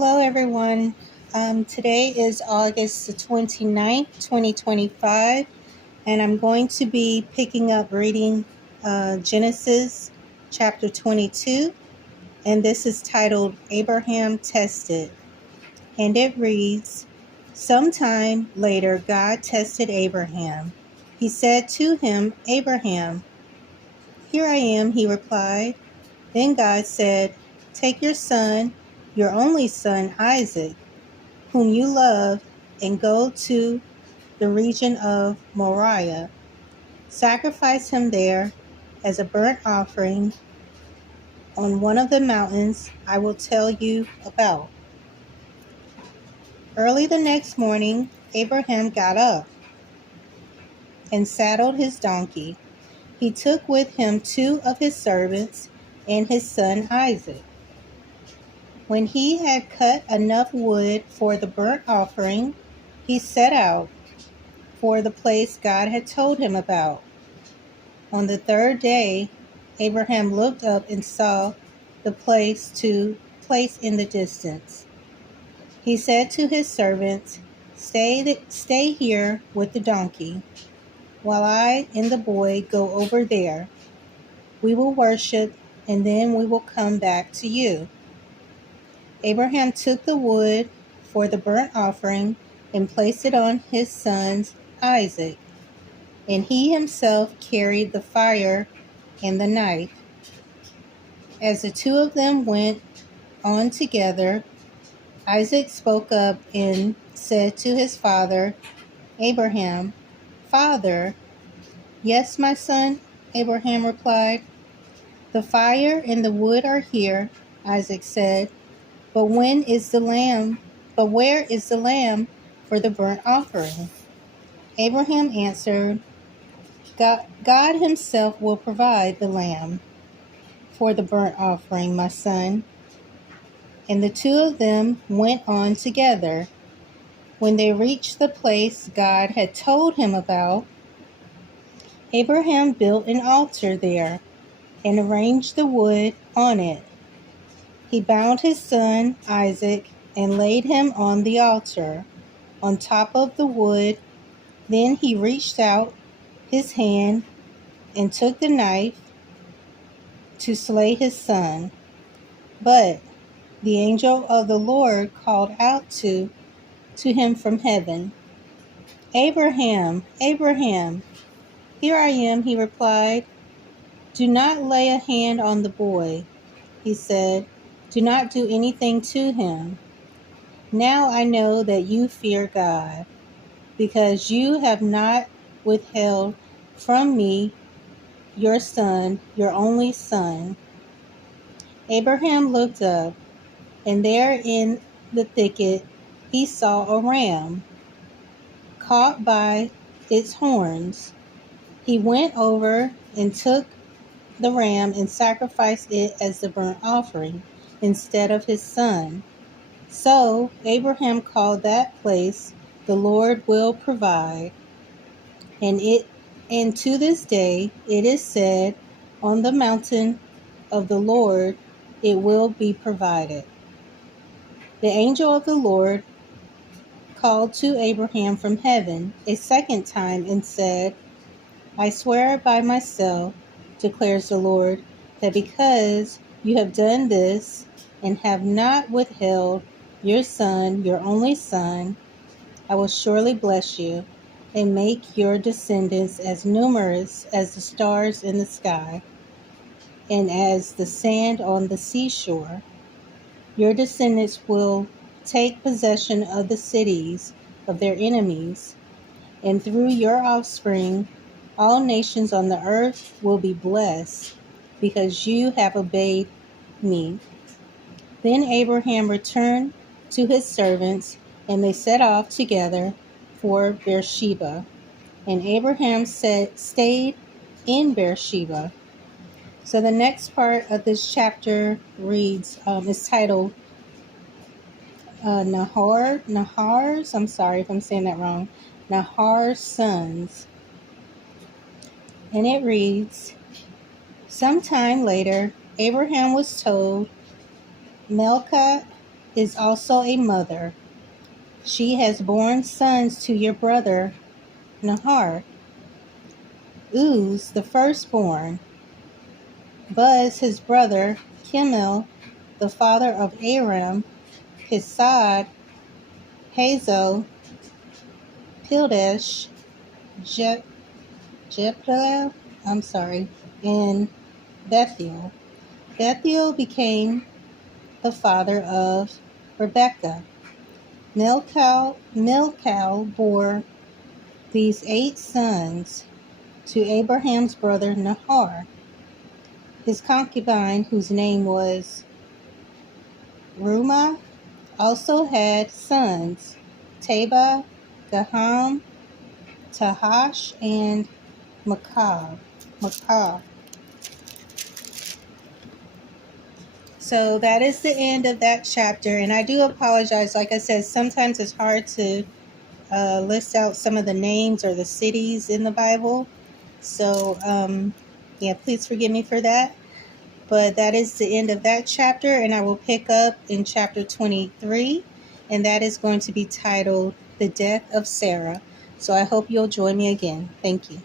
Hello, everyone. Today is August the 29th, 2025, and I'm going to be picking up reading Genesis chapter 22, and this is titled Abraham Tested. And it reads, Sometime later, God tested Abraham. He said to him, Abraham, here I am, he replied. Then God said, Take your son, your only son, Isaac, whom you love, and go to the region of Moriah. Sacrifice him there as a burnt offering on one of the mountains I will tell you about. Early the next morning, Abraham got up and saddled his donkey. He took with him 2 of his servants and his son Isaac. When he had cut enough wood for the burnt offering, he set out for the place God had told him about. On the 3rd day, Abraham looked up and saw the place in the distance. He said to his servants, Stay here with the donkey, while I and the boy go over there. We will worship, and then we will come back to you. Abraham took the wood for the burnt offering and placed it on his son Isaac, and he himself carried the fire and the knife. As the 2 of them went on together, Isaac spoke up and said to his father, Abraham, Father. Yes, my son, Abraham replied. The fire and the wood are here, Isaac said, but where is the lamb for the burnt offering? Abraham answered, God himself will provide the lamb for the burnt offering, my son. And the 2 of them went on together. When they reached the place God had told him about, Abraham built an altar there and arranged the wood on it. He bound his son Isaac and laid him on the altar, on top of the wood. Then he reached out his hand and took the knife to slay his son. But the angel of the Lord called out to him from heaven, Abraham, Abraham. Here I am, he replied. Do not lay a hand on the boy, he said. Do not do anything to him. Now I know that you fear God, because you have not withheld from me your son, your only son. Abraham looked up, and there in the thicket he saw a ram caught by its horns. He went over and took the ram and sacrificed it as the burnt offering instead of his son. So Abraham called that place, The Lord Will Provide. And to this day it is said, On the mountain of the Lord it will be provided. The angel of the Lord called to Abraham from heaven a second time and said, I swear by myself, declares the Lord, that because you have done this and have not withheld your son, your only son, I will surely bless you and make your descendants as numerous as the stars in the sky and as the sand on the seashore. Your descendants will take possession of the cities of their enemies, and through your offspring, all nations on the earth will be blessed because you have obeyed me. Then Abraham returned to his servants, and they set off together for Beersheba. And Abraham stayed in Beersheba. So the next part of this chapter reads, is titled Nahor's, I'm sorry if I'm saying that wrong, Nahor's sons. And it reads, Sometime later, Abraham was told, Melchizedek, is also a mother. She has borne sons to your brother Nahar. Uz, the firstborn, Buz, his brother, Kimmel, the father of Aram, Pisad, Hazo, Pildash, Jephthael, and Bethuel. Bethuel became the father of Rebekah. Milcah bore these 8 sons to Abraham's brother Nahor. His concubine, whose name was Reumah, also had sons, Taba, Gaham, Tahash, and Makah. So that is the end of that chapter, and I do apologize. Like I said, sometimes it's hard to list out some of the names or the cities in the Bible. So, please forgive me for that. But that is the end of that chapter, and I will pick up in chapter 23, and that is going to be titled The Death of Sarah. So I hope you'll join me again. Thank you.